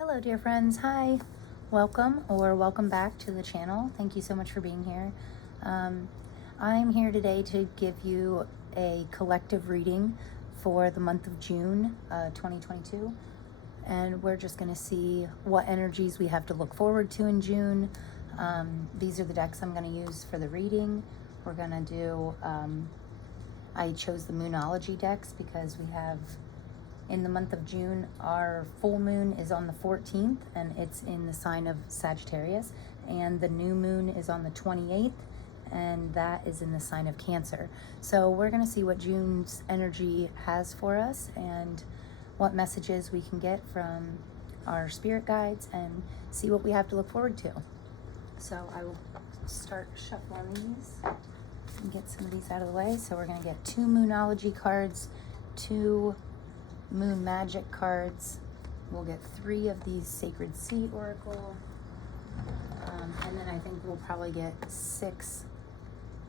Hello dear friends, hi, welcome or welcome back to the channel. Thank you so much for being here. I'm here today to give you a collective reading for the month of June 2022, and we're just going to see what energies we have to look forward to in June. These are the decks I'm going to use for the reading. We're going to do, I chose the Moonology Decks because we have in the month of June, our full moon is on the 14th, and it's in the sign of Sagittarius, and the new moon is on the 28th, and that is in the sign of Cancer. So we're going to see what June's energy has for us and what messages we can get from our spirit guides and see what we have to look forward to. So I will start shuffling these and get some of these out of the way. So we're going to get 2 Moonology cards, 2 Moon Magic cards. We'll get 3 of these Sacred Sea Oracle, and then I think we'll probably get 6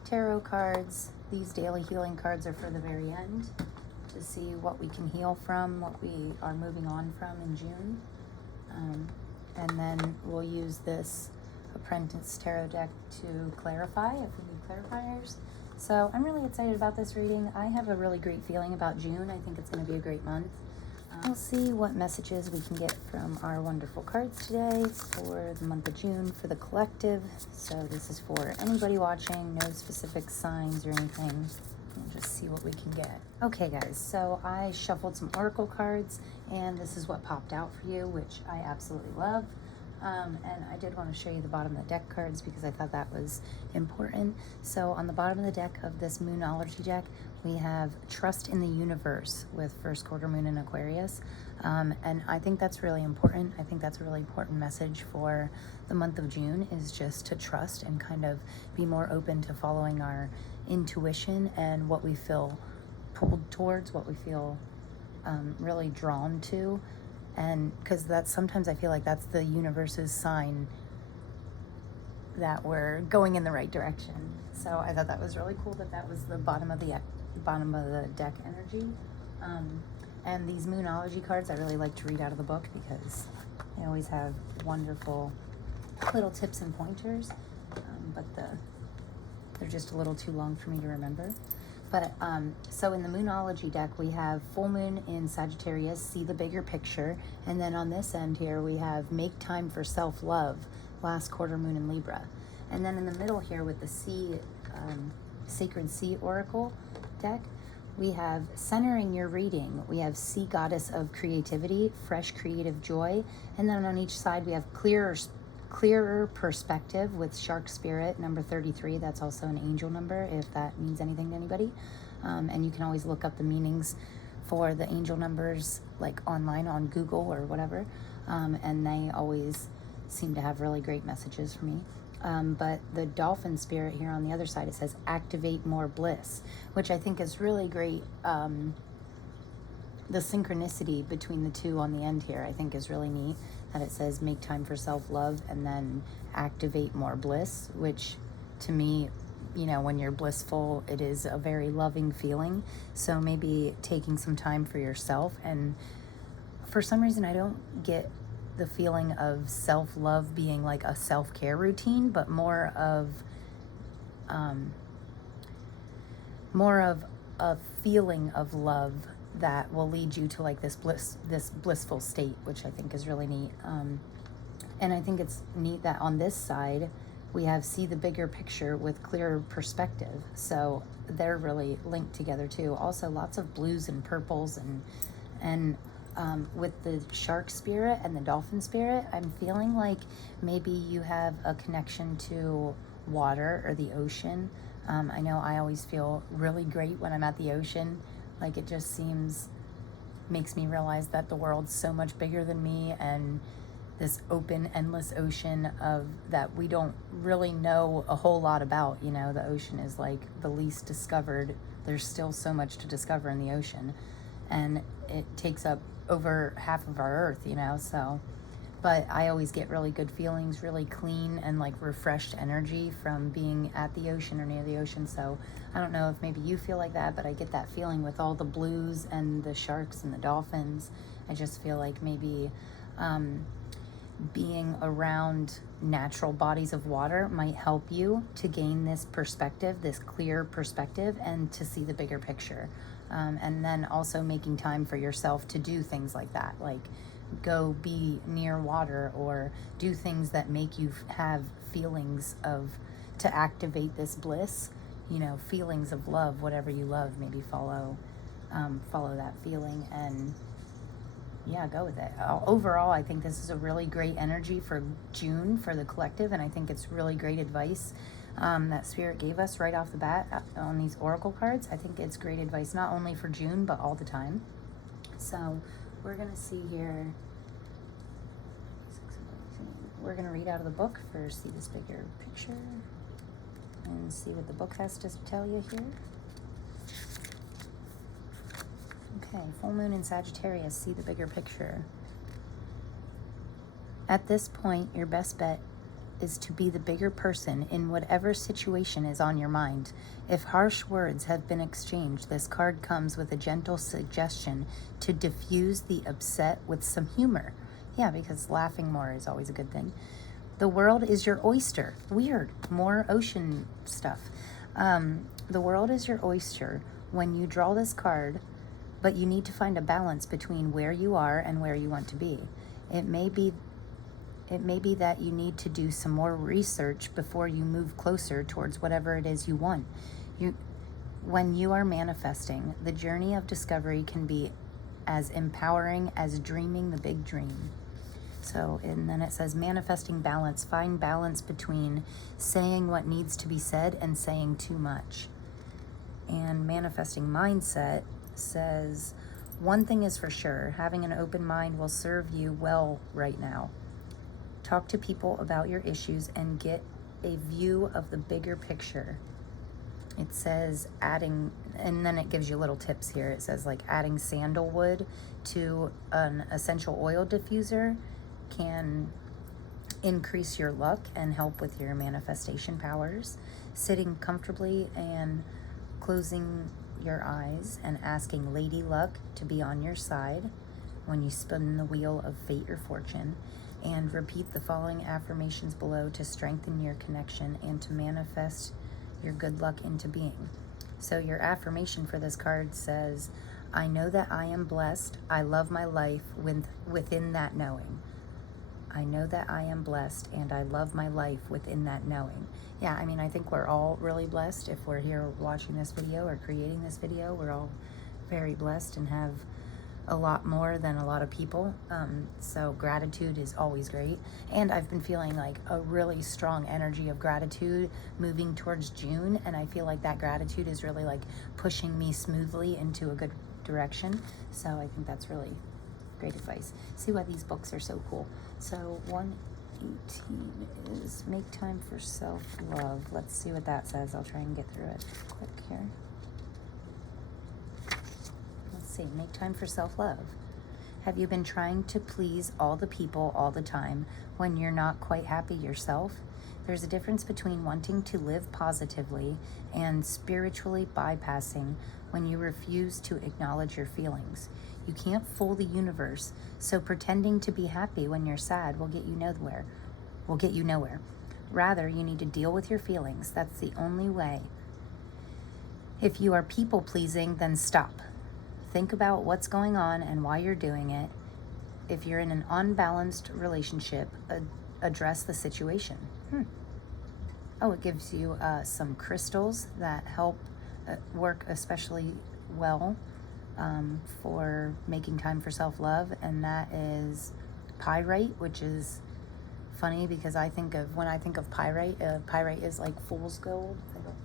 tarot cards. These daily healing cards are for the very end to see what we can heal from, what we are moving on from in June, and then we'll use this Apprentice Tarot deck to clarify if we need clarifiers. So I'm really excited about this reading. I have a really great feeling about June. I think it's going to be a great month. We'll see what messages we can get from our wonderful cards today for the month of June for the collective. So this is for anybody watching, no specific signs or anything. We'll just see what we can get. Okay guys, so I shuffled some oracle cards and this is what popped out for you, which I absolutely love. And I did want to show you the bottom of the deck cards because I thought that was important. So on the bottom of the deck of this Moonology deck, we have Trust in the Universe with first quarter moon in Aquarius. And I think that's really important. I think that's a really important message for the month of June, is just to trust and kind of be more open to following our intuition and what we feel pulled towards, what we feel really drawn to. And because that's sometimes I feel like that's the universe's sign that we're going in the right direction. So I thought that was really cool that that was the bottom of the deck energy. And these Moonology cards I really like to read out of the book because they always have wonderful little tips and pointers, but they're just a little too long for me to remember. But so in the Moonology deck, we have full moon in Sagittarius, see the bigger picture. And then on this end here, we have make time for self-love, last quarter moon in Libra. And then in the middle here with the Sacred Sea Oracle deck, we have centering your reading. We have Sea Goddess of Creativity, fresh creative joy. And then on each side, we have clearer perspective with Shark Spirit, number 33. That's also an angel number, if that means anything to anybody. And you can always look up the meanings for the angel numbers, like online on Google or whatever. And they always seem to have really great messages for me. But the Dolphin Spirit here on the other side, it says activate more bliss, which I think is really great. The synchronicity between the two on the end here, I think is really neat, that it says make time for self-love and then activate more bliss, which to me, you know, when you're blissful, it is a very loving feeling. So maybe taking some time for yourself. And for some reason, I don't get the feeling of self-love being like a self-care routine, but more of a feeling of love that will lead you to like this blissful state, which I think is really neat. And I think it's neat that on this side we have see the bigger picture with clearer perspective. So they're really linked together too. Also lots of blues and purples, and with the Shark Spirit and the Dolphin Spirit, I'm feeling like maybe you have a connection to water or the ocean. I know I always feel really great when I'm at the ocean. Like it just makes me realize that the world's so much bigger than me, and this open, endless ocean of that we don't really know a whole lot about. You know, the ocean is like the least discovered. There's still so much to discover in the ocean, and it takes up over half of our earth, you know, so. But I always get really good feelings, really clean and like refreshed energy from being at the ocean or near the ocean. So I don't know if maybe you feel like that, but I get that feeling with all the blues and the sharks and the dolphins. I just feel like maybe being around natural bodies of water might help you to gain this perspective, this clear perspective, and to see the bigger picture. And then also making time for yourself to do things like that, like go be near water or do things that make you have feelings of, to activate this bliss, you know, feelings of love, whatever you love, maybe follow that feeling and yeah, go with it. Overall, I think this is a really great energy for June for the collective, and I think it's really great advice that Spirit gave us right off the bat on these oracle cards. I think it's great advice not only for June, but all the time. So we're going to see here. We're going to read out of the book first, see this bigger picture, and see what the book has to tell you here. Okay, full moon in Sagittarius, see the bigger picture. At this point, your best bet is to be the bigger person in whatever situation is on your mind. If harsh words have been exchanged, this card comes with a gentle suggestion to diffuse the upset with some humor. Yeah, because laughing more is always a good thing. The world is your oyster. Weird, more ocean stuff. The world is your oyster. When you draw this card, but you need to find a balance between where you are and where you want to be. It may be that you need to do some more research before you move closer towards whatever it is you want. When you are manifesting, the journey of discovery can be as empowering as dreaming the big dream. So, and then it says manifesting balance. Find balance between saying what needs to be said and saying too much. And manifesting mindset says, one thing is for sure, having an open mind will serve you well right now. Talk to people about your issues and get a view of the bigger picture. It says adding, and then it gives you little tips here. It says like adding sandalwood to an essential oil diffuser can increase your luck and help with your manifestation powers. Sitting comfortably and closing your eyes and asking Lady Luck to be on your side when you spin the wheel of fate or fortune, and repeat the following affirmations below to strengthen your connection and to manifest your good luck into being. So your affirmation for this card says, I know that I am blessed. I love my life within that knowing. I know that I am blessed and I love my life within that knowing. Yeah, I mean, I think we're all really blessed. If we're here watching this video or creating this video, we're all very blessed and have a lot more than a lot of people. So gratitude is always great. And I've been feeling like a really strong energy of gratitude moving towards June. And I feel like that gratitude is really like pushing me smoothly into a good direction. So I think that's really great advice. See why these books are so cool. So 118 is make time for self-love. Let's see what that says. I'll try and get through it quick here. Let's see, make time for self-love. Have you been trying to please all the people all the time when you're not quite happy yourself? There's a difference between wanting to live positively and spiritually bypassing when you refuse to acknowledge your feelings. You can't fool the universe, so pretending to be happy when you're sad will get you nowhere. Rather, you need to deal with your feelings. That's the only way. If you are people-pleasing, then stop. Think about what's going on and why you're doing it. If you're in an unbalanced relationship, address the situation. Oh, it gives you some crystals that help work especially well for making time for self-love, and that is pyrite, which is funny because when I think of pyrite, pyrite is like fool's gold. I don't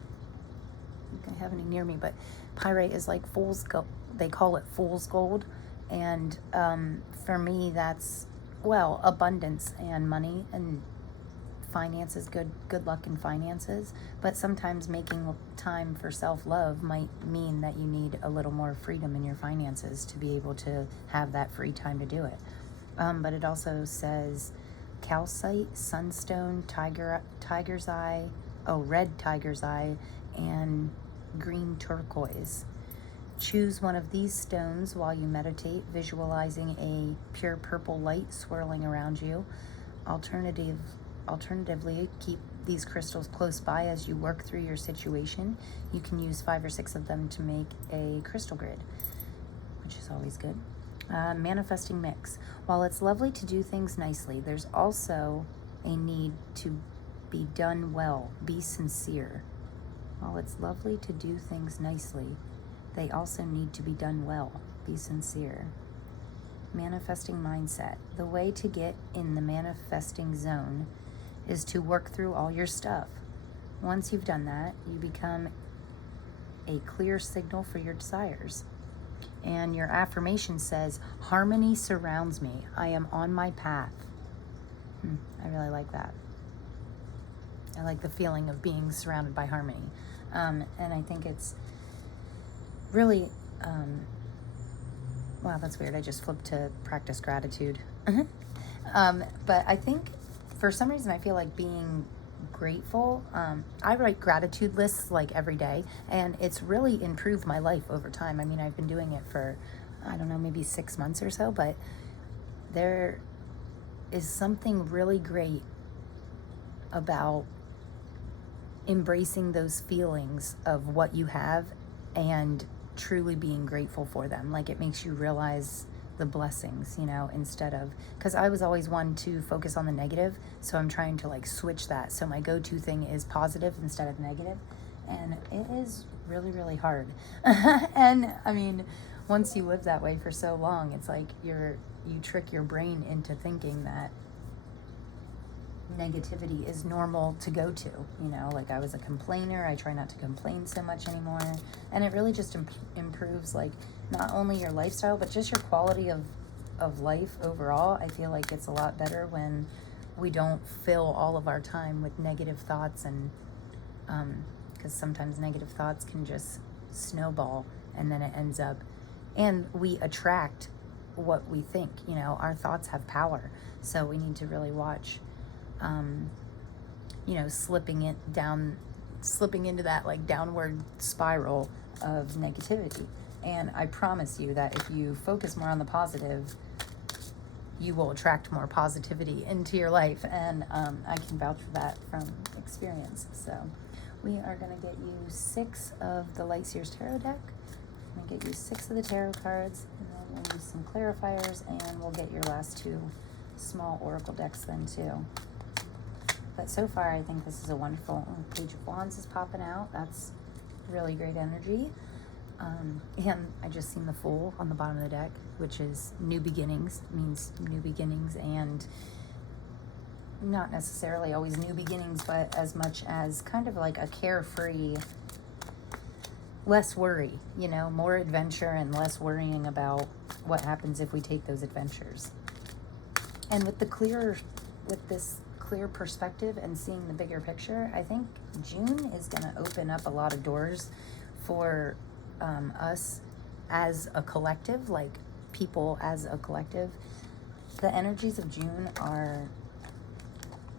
think I have any near me, but pyrite is like fool's gold. They call it fool's gold, and for me that's, well, abundance and money and finances, good luck in finances. But sometimes making time for self-love might mean that you need a little more freedom in your finances to be able to have that free time to do it. But it also says calcite, sunstone, tiger's eye, red tiger's eye, and green turquoise. Choose one of these stones while you meditate, visualizing a pure purple light swirling around you. Alternatively, keep these crystals close by as you work through your situation. You can use 5 or 6 of them to make a crystal grid, which is always good. Manifesting mix. While it's lovely to do things nicely, there's also a need to be done well. Be sincere. While it's lovely to do things nicely, they also need to be done well. Be sincere. Manifesting mindset. The way to get in the manifesting zone is to work through all your stuff. Once you've done that, you become a clear signal for your desires. And your affirmation says, harmony surrounds me. I am on my path. I really like that. I like the feeling of being surrounded by harmony. And I think it's really, wow, that's weird. I just flipped to practice gratitude. But I think for some reason I feel like being grateful, I write gratitude lists like every day, and it's really improved my life over time. I mean, I've been doing it for, I don't know, maybe 6 months or so, but there is something really great about embracing those feelings of what you have and truly being grateful for them. Like, it makes you realize the blessings, you know, instead of, because I was always one to focus on the negative, so I'm trying to like switch that. So my go-to thing is positive instead of negative, and it is really, really hard. And I mean, once you live that way for so long, it's like you trick your brain into thinking that negativity is normal to go to, you know. Like, I was a complainer. I try not to complain so much anymore, and it really just improves like not only your lifestyle but just your quality of life overall. I feel like it's a lot better when we don't fill all of our time with negative thoughts, and because sometimes negative thoughts can just snowball, and then it ends up, and we attract what we think, you know. Our thoughts have power, so we need to really watch you know, slipping into that like downward spiral of negativity. And I promise you that if you focus more on the positive, you will attract more positivity into your life. And I can vouch for that from experience. So we are going to get you 6 of the Light Seers Tarot deck. I'm going to get you 6 of the tarot cards, and then we'll use some clarifiers, and we'll get your last 2 small oracle decks then too. But so far, I think this is a wonderful Page of Wands is popping out. That's really great energy. And I just seen the Fool on the bottom of the deck, which is new beginnings, means new beginnings, and not necessarily always new beginnings, but as much as kind of like a carefree, less worry, you know, more adventure and less worrying about what happens if we take those adventures. And with this clear perspective and seeing the bigger picture, I think June is going to open up a lot of doors for us as a collective, like people as a collective. The energies of June are,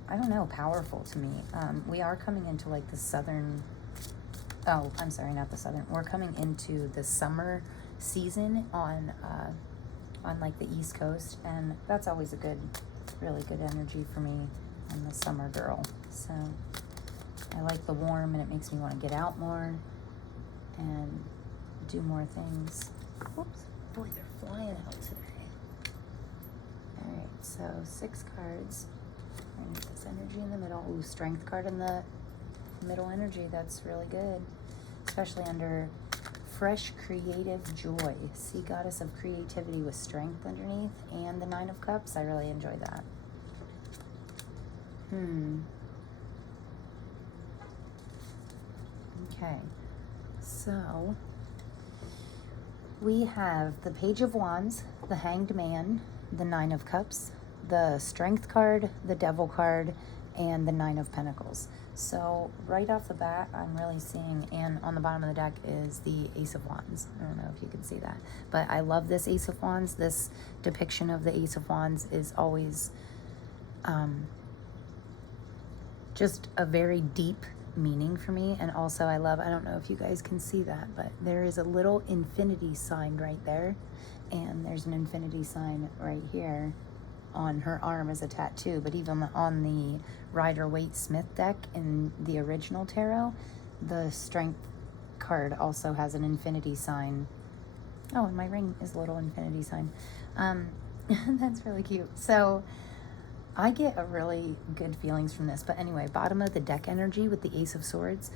I don't know, powerful to me. We are coming into like the southern, oh, I'm sorry, not the southern. We're coming into the summer season on like the East Coast, and that's always a good, really good energy for me. I'm the summer girl, so I like the warm, and it makes me want to get out more and do more things. Whoops, boy, they're flying out today. All right, so 6 cards. And this energy in the middle. Ooh, Strength card in the middle energy. That's really good, especially under fresh creative joy. Sea Goddess of creativity with strength underneath, and the 9 of Cups. I really enjoy that. Okay, so we have the Page of Wands, the Hanged Man, the 9 of Cups, the Strength card, the Devil card, and the 9 of Pentacles. So right off the bat, I'm really seeing, and on the bottom of the deck is the Ace of Wands. I don't know if you can see that, but I love this Ace of Wands. This depiction of the Ace of Wands is always just a very deep meaning for me. And also I don't know if you guys can see that, but there is a little infinity sign right there, and there's an infinity sign right here on her arm as a tattoo. But even on the Rider-Waite-Smith deck in the original tarot, the Strength card also has an infinity sign. Oh, and my ring is a little infinity sign. That's really cute. So I get a really good feelings from this. But anyway, bottom of the deck energy with the Ace of Swords.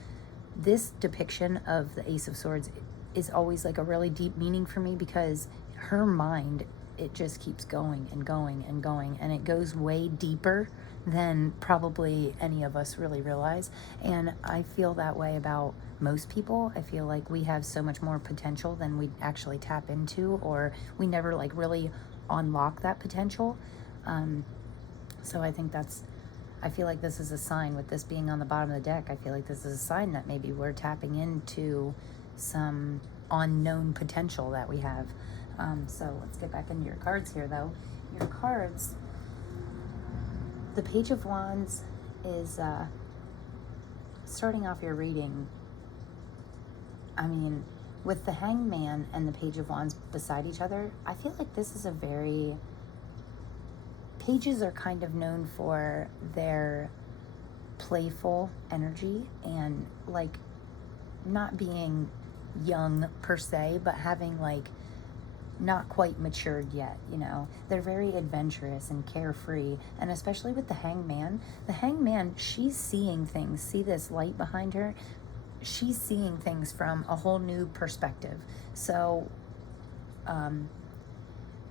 This depiction of the Ace of Swords is always like a really deep meaning for me, because her mind, it just keeps going and going and going, and it goes way deeper than probably any of us really realize. And I feel that way about most people. I feel like we have so much more potential than we actually tap into, or we never like really unlock that potential. So I think I feel like this is a sign, with this being on the bottom of the deck, I feel like this is a sign that maybe we're tapping into some unknown potential that we have. So let's get back into your cards here, though. Your cards, the Page of Wands is starting off your reading. I mean, with the Hangman and the Page of Wands beside each other, I feel like this is a very... Pages are kind of known for their playful energy and like not being young per se, but having like not quite matured yet, you know. They're very adventurous and carefree, and especially with the Hangman, she's seeing things. See this light behind her? She's seeing things from a whole new perspective. So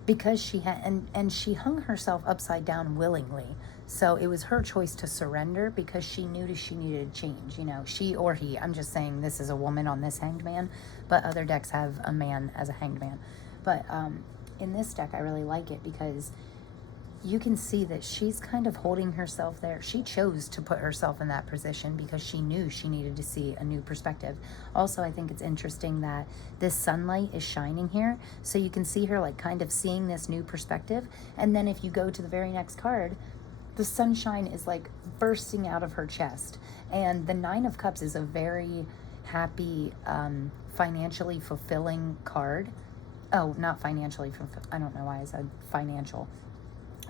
because she had, and she hung herself upside down willingly. So it was her choice to surrender, because she knew she needed change, you know, she or he. I'm just saying this is a woman on this Hanged Man, but other decks have a man as a Hanged Man. But in this deck, I really like it because you can see that she's kind of holding herself there. She chose to put herself in that position because she knew she needed to see a new perspective. Also, I think it's interesting that this sunlight is shining here, so you can see her like kind of seeing this new perspective. And then if you go to the very next card, the sunshine is like bursting out of her chest. And the Nine of Cups is a very happy, financially fulfilling card. Oh, not financially fulfilling. I don't know why I said financial.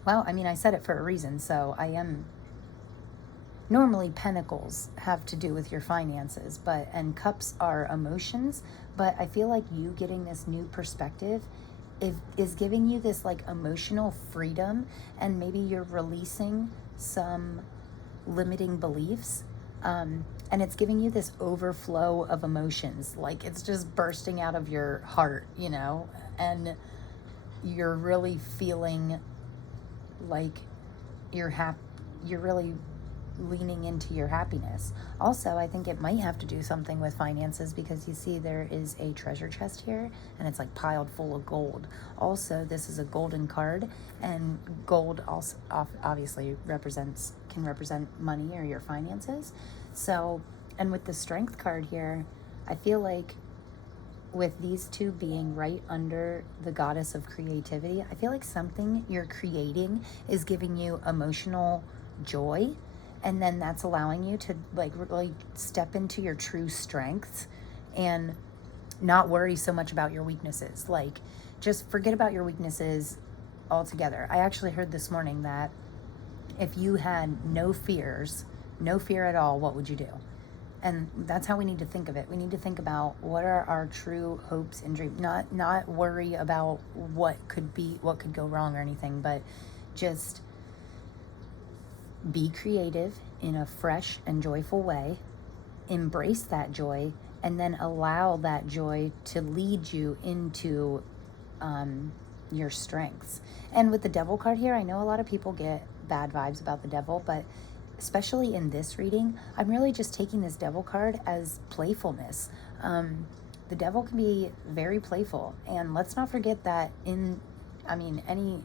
Well, I mean, I said it for a reason, so I am... Normally, pentacles have to do with your finances, and cups are emotions, but I feel like you getting this new perspective is giving you this, like, emotional freedom, and maybe you're releasing some limiting beliefs, and it's giving you this overflow of emotions, like, it's just bursting out of your heart, you know, and you're really feeling... like you're really leaning into your happiness. Also, I think it might have to do something with finances, because you see there is a treasure chest here, and it's like piled full of gold. Also, this is a golden card, and gold also obviously can represent money or your finances. So, and with the Strength card here, I feel like with these two being right under the goddess of creativity, I feel like something you're creating is giving you emotional joy, and then that's allowing you to like really step into your true strengths and not worry so much about your weaknesses. Like, just forget about your weaknesses altogether. I actually heard this morning that if you had no fear at all, what would you do? And that's how we need to think of it. We need to think about what are our true hopes and dreams. Not worry about what could go wrong or anything, but just be creative in a fresh and joyful way. Embrace that joy, and then allow that joy to lead you into your strengths. And with the Devil card here, I know a lot of people get bad vibes about the Devil, but especially in this reading, I'm really just taking this Devil card as playfulness. The Devil can be very playful, and let's not forget that anybody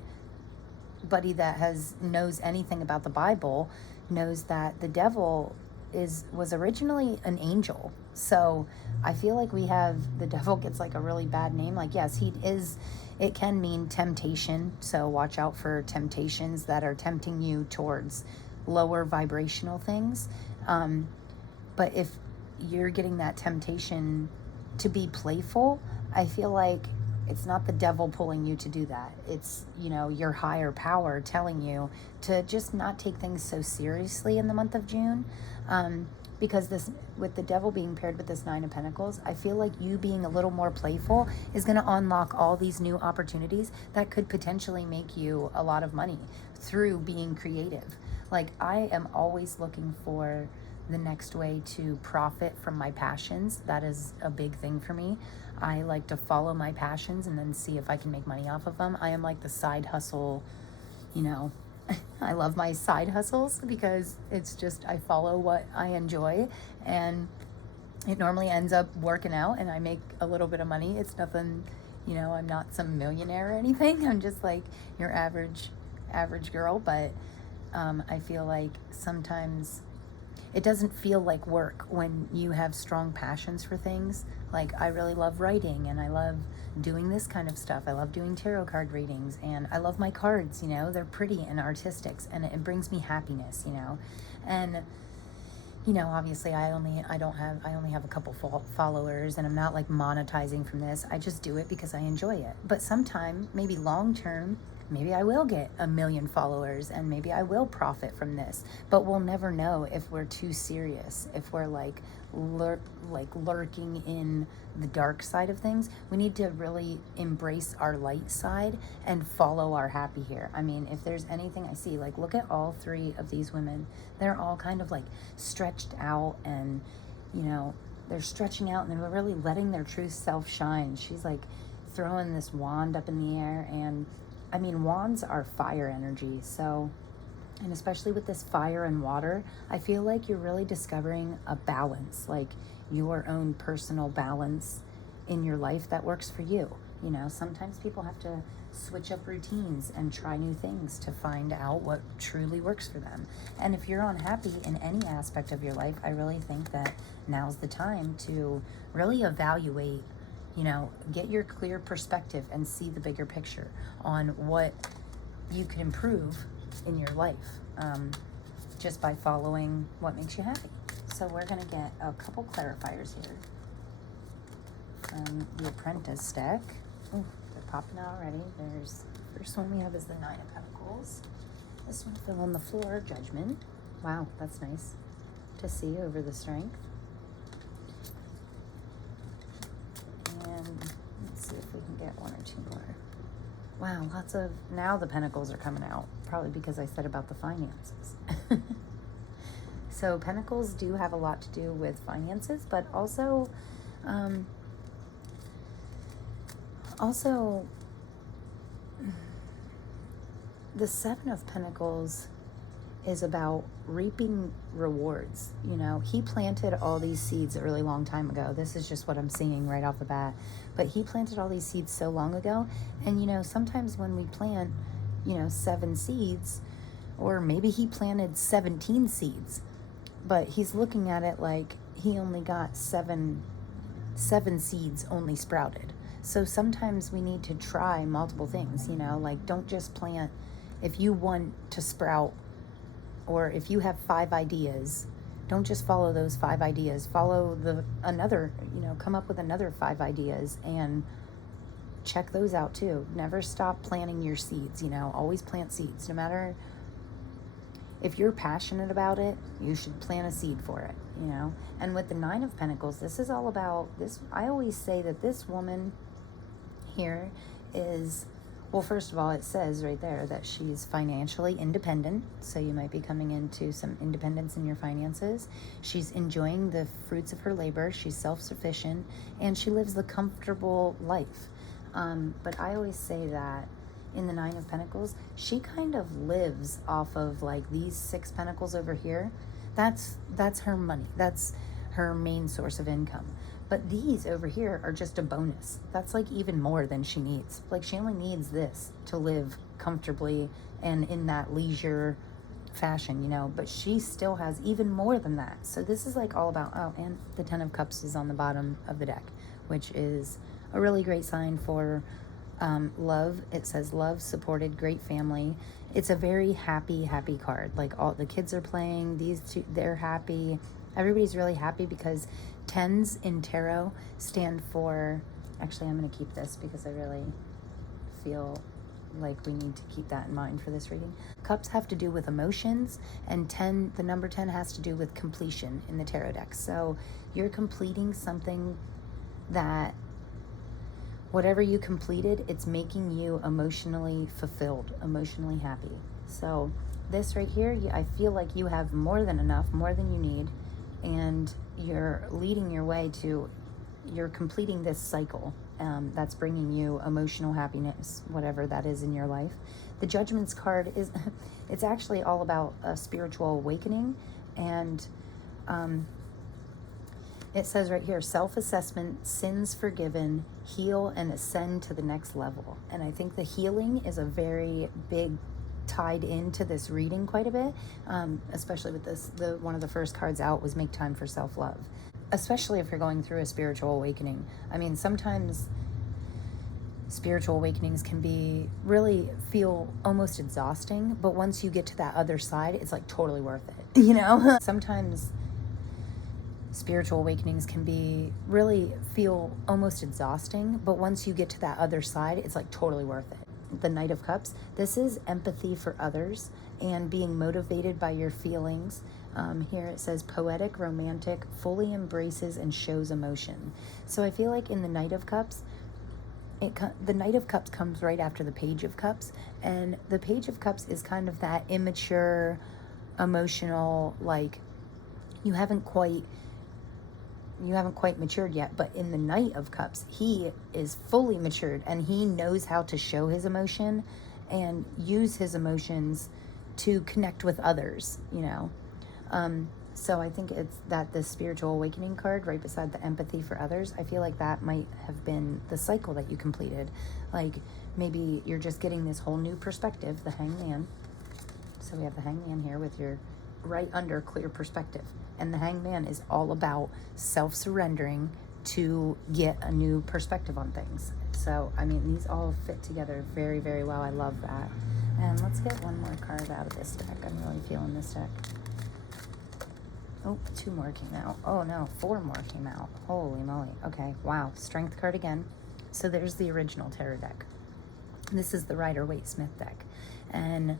that knows anything about the Bible knows that the Devil was originally an angel. So I feel like the Devil gets like a really bad name. Like, yes, it can mean temptation, so watch out for temptations that are tempting you towards lower vibrational things. But if you're getting that temptation to be playful, I feel like it's not the devil pulling you to do that. It's, you know, your higher power telling you to just not take things so seriously in the month of June. Because this, with the devil being paired with this Nine of Pentacles, I feel like you being a little more playful is going to unlock all these new opportunities that could potentially make you a lot of money through being creative. Like, I am always looking for the next way to profit from my passions. That is a big thing for me. I like to follow my passions and then see if I can make money off of them. I am like the side hustle, you know, I love my side hustles because it's just, I follow what I enjoy, and it normally ends up working out and I make a little bit of money. It's nothing, you know, I'm not some millionaire or anything. I'm just like your average girl. But I feel like sometimes it doesn't feel like work when you have strong passions for things. Like, I really love writing and I love doing this kind of stuff. I love doing tarot card readings and I love my cards, you know, they're pretty and artistic and it brings me happiness, you know. And, you know, obviously I only have a couple followers and I'm not like monetizing from this. I just do it because I enjoy it. But sometime, maybe long term, maybe I will get 1 million followers and maybe I will profit from this. But we'll never know if we're too serious, if we're like lurking in the dark side of things. We need to really embrace our light side and follow our happy here. I mean, if there's anything I see, like, look at all three of these women. They're all kind of like stretched out, and, you know, they're stretching out and they're really letting their true self shine. She's like throwing this wand up in the air, and I mean, wands are fire energy, so, and especially with this fire and water, I feel like you're really discovering a balance, like your own personal balance in your life that works for you. You know, sometimes people have to switch up routines and try new things to find out what truly works for them. And if you're unhappy in any aspect of your life, I really think that now's the time to really evaluate, you know, get your clear perspective and see the bigger picture on what you can improve in your life, just by following what makes you happy. So we're going to get a couple clarifiers here from the Apprentice deck. Oh, they're popping out already. There's the first one we have is the Nine of Pentacles. This one fell on the floor, Judgment. Wow, that's nice to see over the Strength. And let's see if we can get one or two more. Wow, lots of, now the Pentacles are coming out, probably because I said about the finances. So Pentacles do have a lot to do with finances, but also the Seven of Pentacles is about reaping rewards. You know, he planted all these seeds a really long time ago. This is just what I'm seeing right off the bat. But he planted all these seeds so long ago. And, you know, sometimes when we plant, you know, 7 seeds, or maybe he planted 17 seeds, but he's looking at it like he only got seven seeds only sprouted. So sometimes we need to try multiple things, you know, like, don't just plant, if you want to sprout, or if you have 5 ideas, don't just follow those 5 ideas. Follow another, you know, come up with another 5 ideas and check those out too. Never stop planting your seeds, you know, always plant seeds. No matter if you're passionate about it, you should plant a seed for it, you know. And with the Nine of Pentacles, this is all about this. I always say that this woman here is, well, first of all, it says right there that she's financially independent. So you might be coming into some independence in your finances. She's enjoying the fruits of her labor. She's self-sufficient and she lives the comfortable life. But I always say that in the Nine of Pentacles, she kind of lives off of like these 6 pentacles over here. That's her money. That's her main source of income. But these over here are just a bonus. That's like even more than she needs. Like, she only needs this to live comfortably and in that leisure fashion, you know, but she still has even more than that. So this is like all about, oh, and the Ten of Cups is on the bottom of the deck, which is a really great sign for love. It says love, supported, great family. It's a very happy card. Like, all the kids are playing, these two, they're happy. Everybody's really happy because 10s in tarot stand for, actually I'm going to keep this because I really feel like we need to keep that in mind for this reading. Cups have to do with emotions, and 10, the number 10 has to do with completion in the tarot deck. So you're completing something that, whatever you completed, it's making you emotionally fulfilled, emotionally happy. So this right here, I feel like you have more than enough, more than you need, and you're leading your way to, you're completing this cycle that's bringing you emotional happiness, whatever that is in your life. The Judgments card is, it's actually all about a spiritual awakening, and it says right here, self-assessment, sins forgiven, heal and ascend to the next level. And I think the healing is a very big tied into this reading quite a bit, especially with this, one of the first cards out was make time for self-love, especially if you're going through a spiritual awakening. I mean, sometimes spiritual awakenings can be really feel almost exhausting, but once you get to that other side, it's like totally worth it, you know? Sometimes spiritual awakenings can be really feel almost exhausting, but once you get to that other side, it's like totally worth it. The Knight of Cups, this is empathy for others and being motivated by your feelings. Here it says poetic, romantic, fully embraces and shows emotion. So I feel like in the Knight of Cups, the Knight of Cups comes right after the Page of Cups, and the Page of Cups is kind of that immature, emotional, like you haven't quite matured yet. But in the Knight of Cups, he is fully matured, and he knows how to show his emotion and use his emotions to connect with others, you know. So I think it's that the spiritual awakening card right beside the empathy for others, I feel like that might have been the cycle that you completed. Like maybe you're just getting this whole new perspective, the Hangman. So we have the Hangman here with your right under clear perspective. And the Hangman is all about self-surrendering to get a new perspective on things. So, I mean, these all fit together very, very well. I love that. And let's get one more card out of this deck. I'm really feeling this deck. Oh, 2 more came out. Oh no, 4 more came out. Holy moly. Okay, wow. Strength card again. So there's the original tarot deck. This is the Rider-Waite-Smith deck. And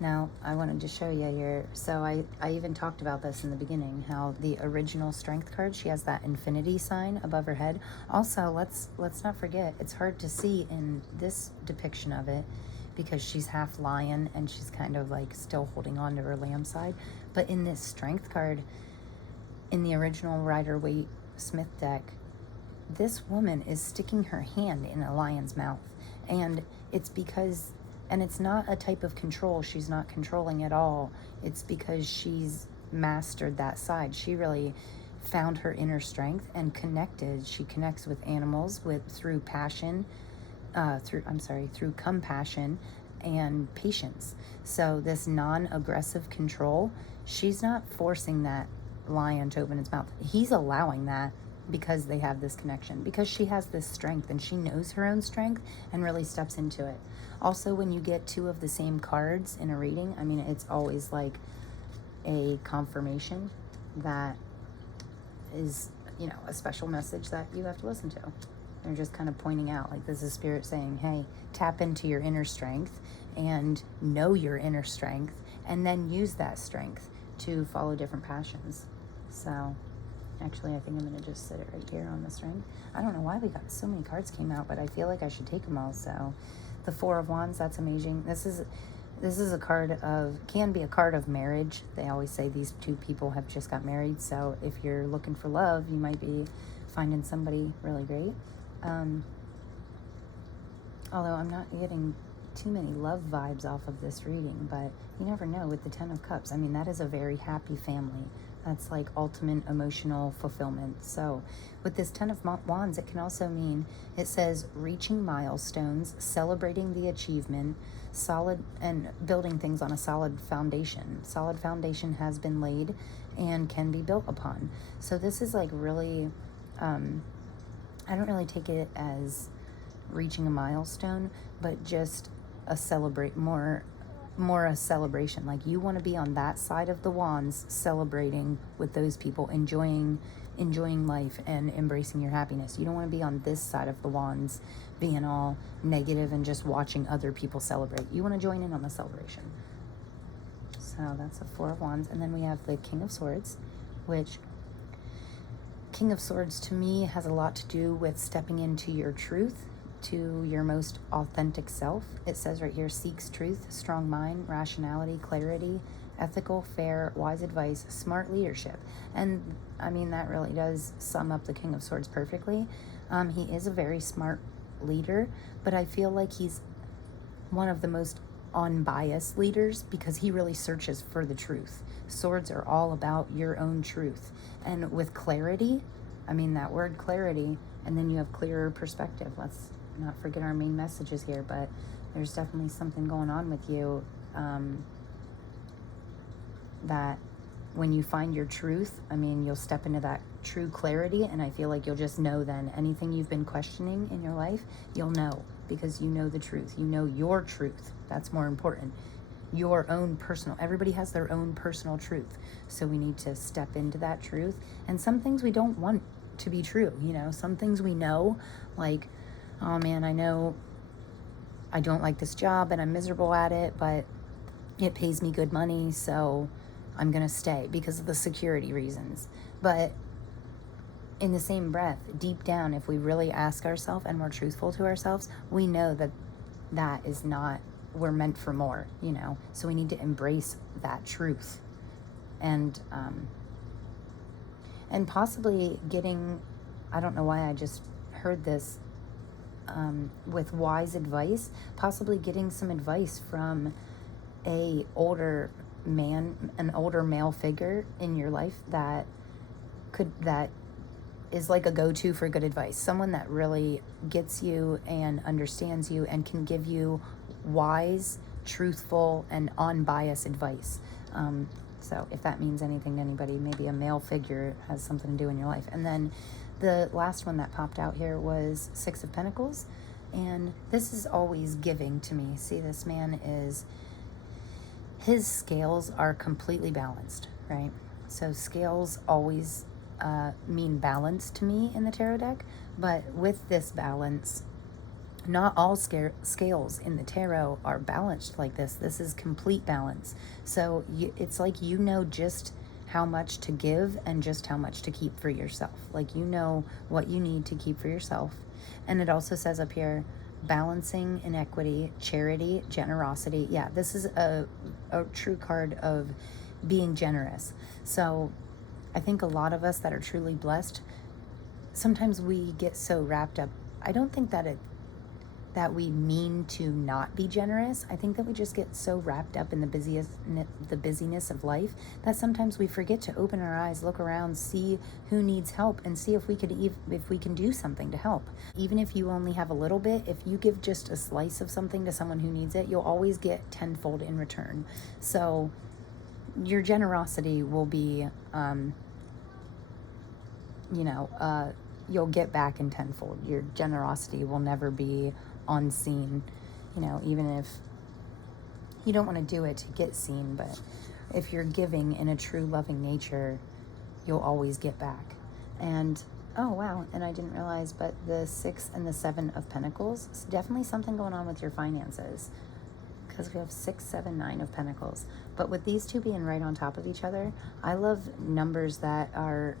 now I wanted to show you here. So I even talked about this in the beginning, how the original strength card, she has that infinity sign above her head. Also, let's not forget, it's hard to see in this depiction of it because she's half lion and she's kind of like still holding on to her lamb side. But in this strength card, in the original Rider-Waite-Smith deck, this woman is sticking her hand in a lion's mouth. And it's because, and it's not a type of control, she's not controlling at all. It's because she's mastered that side. She really found her inner strength and connected. She connects with animals through passion, through compassion and patience. So this non-aggressive control, she's not forcing that lion to open its mouth. He's allowing that because they have this connection, because she has this strength and she knows her own strength and really steps into it. Also, when you get 2 of the same cards in a reading, I mean, it's always like a confirmation that is, you know, a special message that you have to listen to. They're just kind of pointing out, like, this is Spirit saying, hey, tap into your inner strength and know your inner strength, and then use that strength to follow different passions. So actually, I think I'm going to just sit it right here on the string. I don't know why we got so many cards came out, but I feel like I should take them all. So the 4 of Wands, that's amazing. This is a card of, can be a card of marriage. They always say these 2 people have just got married. So if you're looking for love, you might be finding somebody really great. Although I'm not getting too many love vibes off of this reading, but you never know with the 10 of Cups. I mean, that is a very happy family. That's like ultimate emotional fulfillment. So with this 10 of Wands, it can also mean, it says reaching milestones, celebrating the achievement, solid, and building things on a solid foundation. Solid foundation has been laid and can be built upon. So this is like really, I don't really take it as reaching a milestone, but just a more more a celebration. Like, you want to be on that side of the wands, celebrating with those people, enjoying life and embracing your happiness. You don't want to be on this side of the wands being all negative and just watching other people celebrate. You want to join in on the celebration. So that's the Four of Wands. And then we have the King of Swords, which King of Swords to me has a lot to do with stepping into your truth, to your most authentic self. It says right here, seeks truth, strong mind, rationality, clarity, ethical, fair, wise advice, smart leadership. And I mean, that really does sum up the King of Swords perfectly. He is a very smart leader, but I feel like he's one of the most unbiased leaders because he really searches for the truth. Swords are all about your own truth. And with clarity, I mean, that word clarity, and then you have clearer perspective. Let's not forget our main messages here, but there's definitely something going on with you, that when you find your truth, I mean, you'll step into that true clarity, and I feel like you'll just know then anything you've been questioning in your life, you'll know, because you know the truth. You know your truth. That's more important. Your own personal, everybody has their own personal truth. So we need to step into that truth. And some things we don't want to be true, you know, some things we know, like, oh man, I know I don't like this job and I'm miserable at it, but it pays me good money, so I'm gonna stay because of the security reasons. But in the same breath, deep down, if we really ask ourselves and we're truthful to ourselves, we know that that is not, we're meant for more, you know. So we need to embrace that truth. And possibly getting, I don't know why I just heard this, with wise advice, possibly getting some advice from an older male figure in your life that is like a go-to for good advice. Someone that really gets you and understands you and can give you wise, truthful, and unbiased advice. So if that means anything to anybody, maybe a male figure has something to do in your life. And then the last one that popped out here was Six of Pentacles. And this is always giving to me. See, this man is, his scales are completely balanced, right? So scales always mean balance to me in the tarot deck. But with this balance, not all scales in the tarot are balanced like this. This is complete balance. So it's like you know just how much to give and just how much to keep for yourself. Like, you know what you need to keep for yourself. And it also says up here, balancing inequity, charity, generosity. Yeah, this is a true card of being generous. So I think a lot of us that are truly blessed, sometimes we get so wrapped up. I don't think that we mean to not be generous. I think that we just get so wrapped up in the busyness of life that sometimes we forget to open our eyes, look around, see who needs help, and see if we can do something to help. Even if you only have a little bit, if you give just a slice of something to someone who needs it, you'll always get tenfold in return. So your generosity will be, you'll get back in tenfold. Your generosity will never be unseen, you know, even if you don't want to do it to get seen. But if you're giving in a true loving nature, you'll always get back. And oh wow, and I didn't realize, but the 6 and the 7 of Pentacles, it's definitely something going on with your finances, because we have 6, 7, 9 of Pentacles. But with these two being right on top of each other, I love numbers that are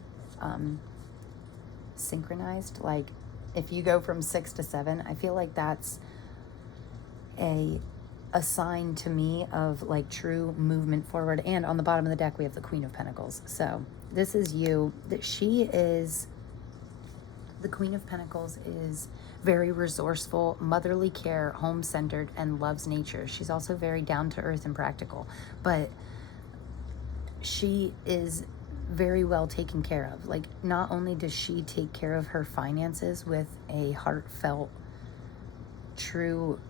synchronized. Like, if you go from 6 to 7, I feel like that's a sign to me of like true movement forward. And on the bottom of the deck, we have the Queen of Pentacles. So this is you. That she is, the Queen of Pentacles is very resourceful, motherly care, home-centered, and loves nature. She's also very down-to-earth and practical. But she is very well taken care of. Like, not only does she take care of her finances with a heartfelt, true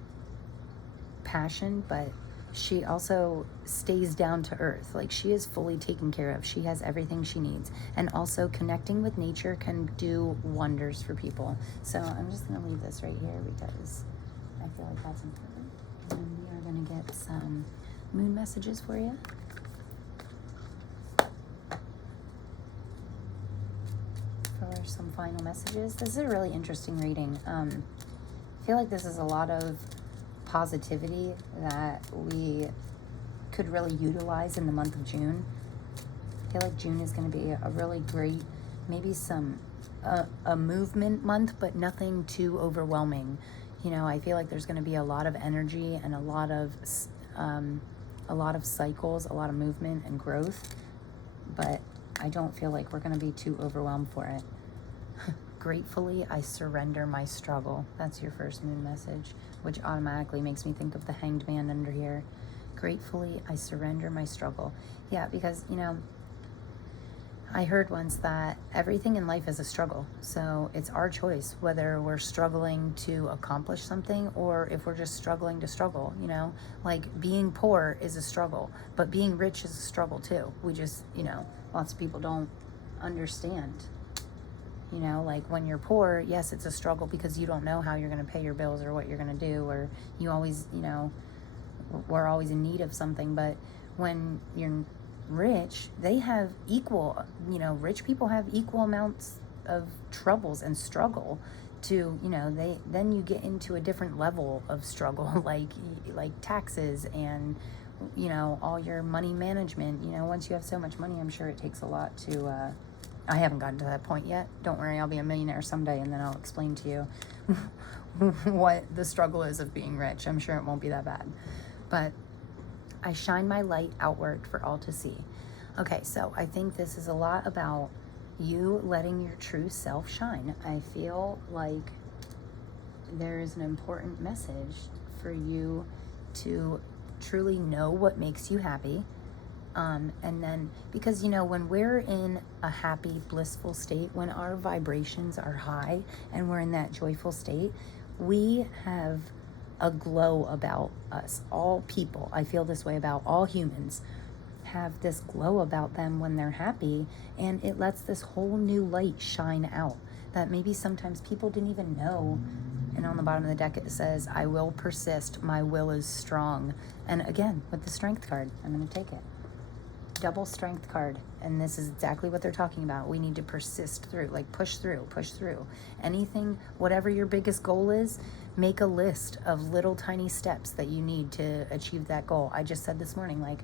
passion, but she also stays down to earth. Like, she is fully taken care of. She has everything she needs. And also, connecting with nature can do wonders for people. So I'm just going to leave this right here because I feel like that's important. And we are going to get some moon messages for you. For some final messages. This is a really interesting reading. I feel like this is a lot of positivity that we could really utilize in the month of June. I feel like June is going to be a really great, maybe some a movement month, but nothing too overwhelming. You know, I feel like there's going to be a lot of energy and a lot of cycles, a lot of movement and growth, but I don't feel like we're going to be too overwhelmed for it. Gratefully, I surrender my struggle. That's your first moon message, which automatically makes me think of the Hanged Man under here. Gratefully, I surrender my struggle. Yeah, because, you know, I heard once that everything in life is a struggle. So it's our choice whether we're struggling to accomplish something or if we're just struggling to struggle, you know? Like being poor is a struggle, but being rich is a struggle too. We just, you know, lots of people don't understand. You know, like when you're poor, yes, it's a struggle because you don't know how you're going to pay your bills or what you're going to do, or you always, you know, we're always in need of something. But when you're rich, they have equal, you know, rich people have equal amounts of troubles and struggle to, you know, then you get into a different level of struggle, like taxes and, you know, all your money management. You know, once you have so much money, I'm sure it takes a lot to, I haven't gotten to that point yet. Don't worry, I'll be a millionaire someday and then I'll explain to you what the struggle is of being rich. I'm sure it won't be that bad. But I shine my light outward for all to see. Okay, so I think this is a lot about you letting your true self shine. I feel like there is an important message for you to truly know what makes you happy. And then, because, you know, when we're in a happy, blissful state, when our vibrations are high and we're in that joyful state, we have a glow about us. All people, I feel this way about all humans, have this glow about them when they're happy, and it lets this whole new light shine out that maybe sometimes people didn't even know. And on the bottom of the deck it says, I will persist, my will is strong. And again, with the Strength card, I'm going to take it. Double Strength card, and this is exactly what they're talking about. We need to persist through, like push through anything, whatever your biggest goal is. Make a list of little tiny steps that you need to achieve that goal. I just said this morning, like,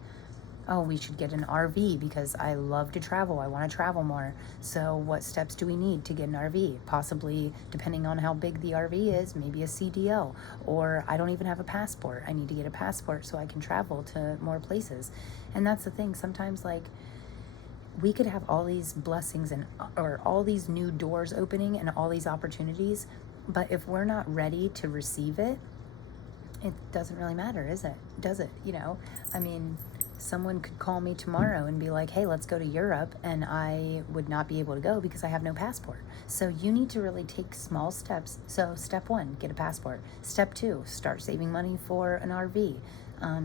oh, we should get an RV because I love to travel. I want to travel more. So what steps do we need to get an RV? Possibly, depending on how big the RV is, maybe a CDL, or I don't even have a passport. I need to get a passport so I can travel to more places. And that's the thing. Sometimes, like, we could have all these blessings or all these new doors opening and all these opportunities, but if we're not ready to receive it, it doesn't really matter, is it? Does it? You know, I mean, someone could call me tomorrow and be like, hey, let's go to Europe, and I would not be able to go because I have no passport. So you need to really take small steps. So step 1, get a passport. Step 2, start saving money for an RV.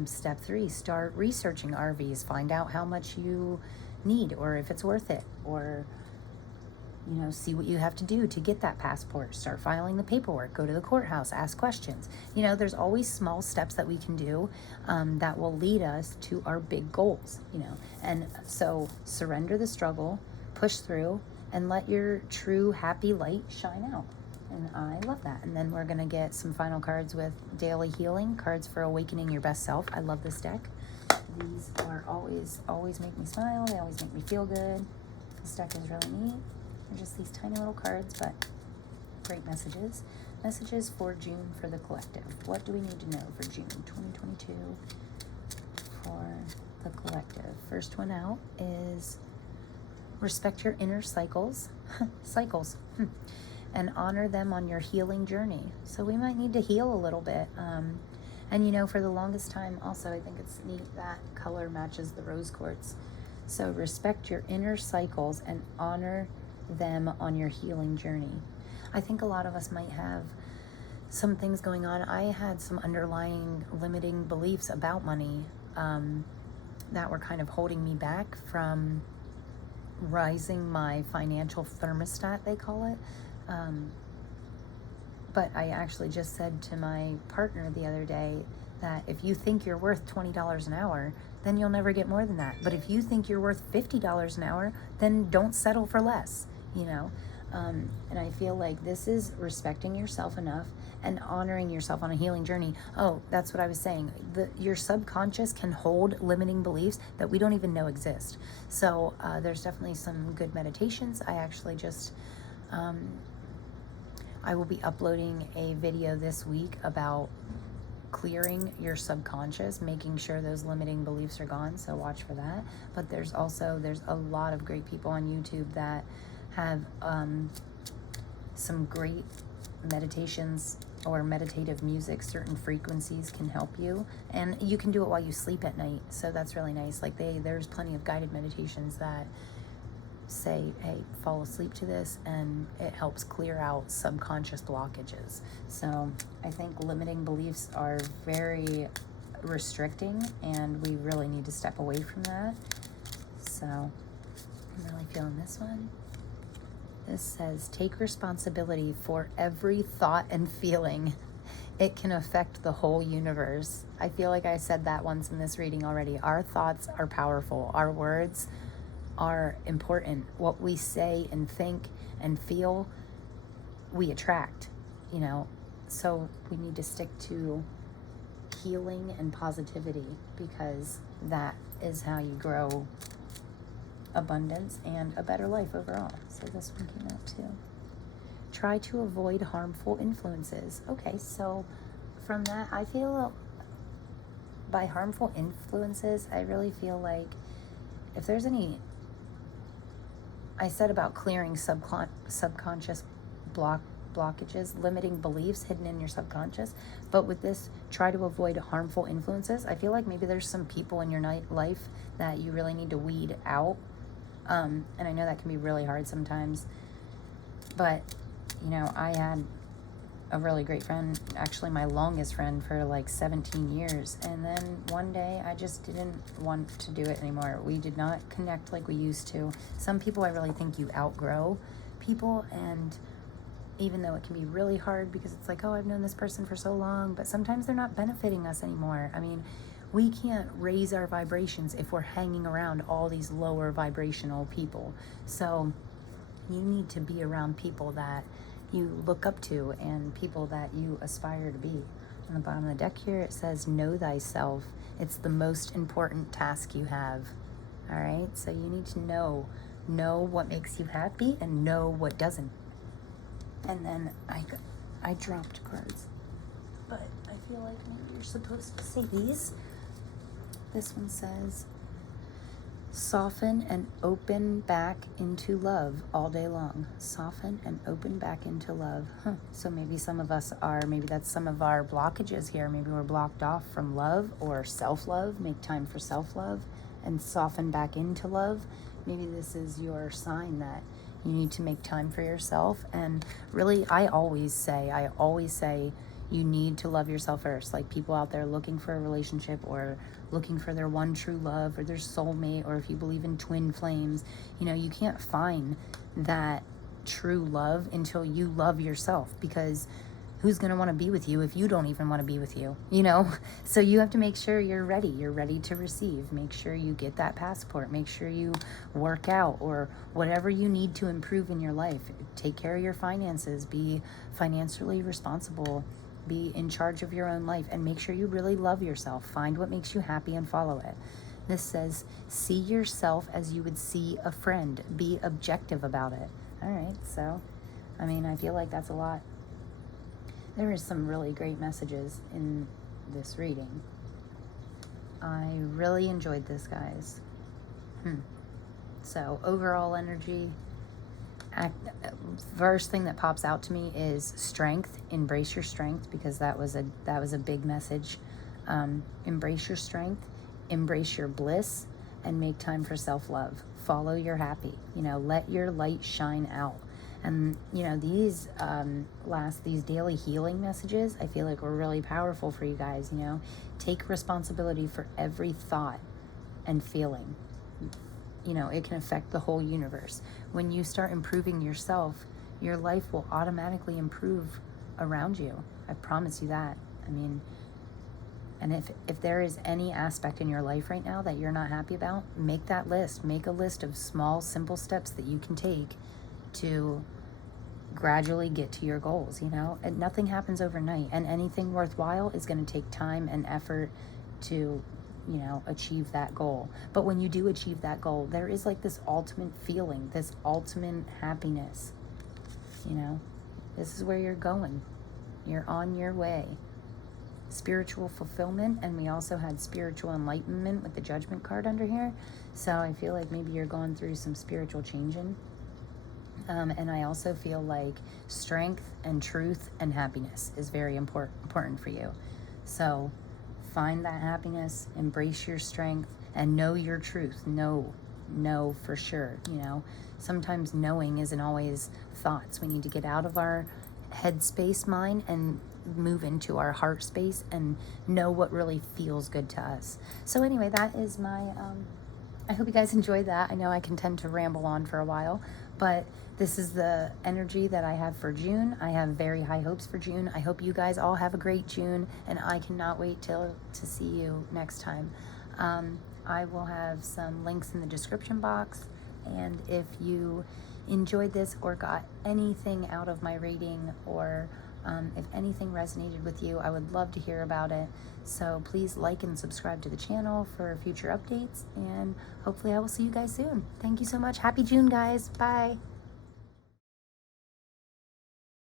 Step 3, start researching RVs. Find out how much you need or if it's worth it, or, you know, see what you have to do to get that passport. Start filing the paperwork, go to the courthouse, ask questions. You know, there's always small steps that we can do that will lead us to our big goals, you know. And so surrender the struggle, push through, and let your true happy light shine out. And I love that. And then we're going to get some final cards with daily healing, cards for awakening your best self. I love this deck. These are always make me smile. They always make me feel good. This deck is really neat. They're just these tiny little cards, but great messages. Messages for June for the collective. What do we need to know for June 2022 for the collective? First one out is respect your inner cycles. Cycles. And honor them on your healing journey. So we might need to heal a little bit. And, you know, for the longest time, also, I think it's neat that color matches the rose quartz. So respect your inner cycles and honor them on your healing journey. I think a lot of us might have some things going on. I had some underlying limiting beliefs about money that were kind of holding me back from rising my financial thermostat, they call it. But I actually just said to my partner the other day that if you think you're worth $20 an hour, then you'll never get more than that. But if you think you're worth $50 an hour, then don't settle for less, you know? And I feel like this is respecting yourself enough and honoring yourself on a healing journey. Oh, that's what I was saying. Your subconscious can hold limiting beliefs that we don't even know exist. So there's definitely some good meditations. I actually just, I will be uploading a video this week about clearing your subconscious, making sure those limiting beliefs are gone. So watch for that. But there's a lot of great people on YouTube that have some great meditations or meditative music. Certain frequencies can help you, and you can do it while you sleep at night, so that's really nice. Like there's plenty of guided meditations that say, hey, fall asleep to this, and it helps clear out subconscious blockages. So I think limiting beliefs are very restricting, and we really need to step away from that. So I'm really feeling this one. This says, take responsibility for every thought and feeling. It can affect the whole universe. I feel like I said that once in this reading already. Our thoughts are powerful. Our words are important. What we say and think and feel, we attract, you know. So we need to stick to healing and positivity, because that is how you grow abundance and a better life overall. So this one came out too. Try to avoid harmful influences. Okay, so from that, I feel by harmful influences, I really feel like if there's any, I said about clearing subconscious blockages, limiting beliefs hidden in your subconscious, but with this, try to avoid harmful influences. I feel like maybe there's some people in your life that you really need to weed out. And I know that can be really hard sometimes, but, you know, I had a really great friend, actually my longest friend for like 17 years. And then one day I just didn't want to do it anymore. We did not connect like we used to. Some people, I really think you outgrow people, and even though it can be really hard because it's like, oh, I've known this person for so long, but sometimes they're not benefiting us anymore. I mean, we can't raise our vibrations if we're hanging around all these lower vibrational people. So you need to be around people that you look up to and people that you aspire to be. On the bottom of the deck here, it says, know thyself. It's the most important task you have. All right, so you need to know what makes you happy and know what doesn't. And then I dropped cards, but I feel like maybe you're supposed to say these. This one says, soften and open back into love all day long. Soften and open back into love. So maybe some of us are, maybe that's some of our blockages here. Maybe we're blocked off from love or self-love. Make time for self-love and soften back into love. Maybe this is your sign that you need to make time for yourself. And really, I always say, you need to love yourself first. Like people out there looking for a relationship or looking for their one true love or their soulmate, or if you believe in twin flames, you know, you can't find that true love until you love yourself, because who's going to want to be with you if you don't even want to be with you, you know? So you have to make sure you're ready to receive. Make sure you get that passport. Make sure you work out or whatever you need to improve in your life. Take care of your finances. Be financially responsible. Be in charge of your own life, and make sure you really love yourself. Find what makes you happy and follow it. This says, see yourself as you would see a friend. Be objective about it. All right, so, I mean, I feel like that's a lot. There is some really great messages in this reading. I really enjoyed this, guys. So, overall energy, first thing that pops out to me is strength. Embrace your strength, because that was a big message. Embrace your strength, embrace your bliss, and make time for self-love. Follow your happy. You know, let your light shine out. And you know, these daily healing messages, I feel like were really powerful for you guys. You know, take responsibility for every thought and feeling. You know, it can affect the whole universe. When you start improving yourself, your life will automatically improve around you. I promise you that. I mean, And if there is any aspect in your life right now that you're not happy about, make that list. Make a list of small, simple steps that you can take to gradually get to your goals, you know? And nothing happens overnight. And anything worthwhile is going to take time and effort to, you know, achieve that goal. But when you do achieve that goal, there is like this ultimate feeling, this ultimate happiness, you know? This is where you're going. You're on your way. Spiritual fulfillment, and we also had spiritual enlightenment with the Judgment card under here. So I feel like maybe you're going through some spiritual changing. And I also feel like strength and truth and happiness is very important for you. So find that happiness, embrace your strength, and know your truth. Know for sure, you know. Sometimes knowing isn't always thoughts. We need to get out of our head space mind and move into our heart space and know what really feels good to us. So anyway, that is my I hope you guys enjoyed that. I know I can tend to ramble on for a while, but this is the energy that I have for June. I have very high hopes for June. I hope you guys all have a great June, and I cannot wait to see you next time. I will have some links in the description box, and if you enjoyed this or got anything out of my reading, or if anything resonated with you, I would love to hear about it. So please like and subscribe to the channel for future updates, and hopefully I will see you guys soon. Thank you so much. Happy June, guys. Bye.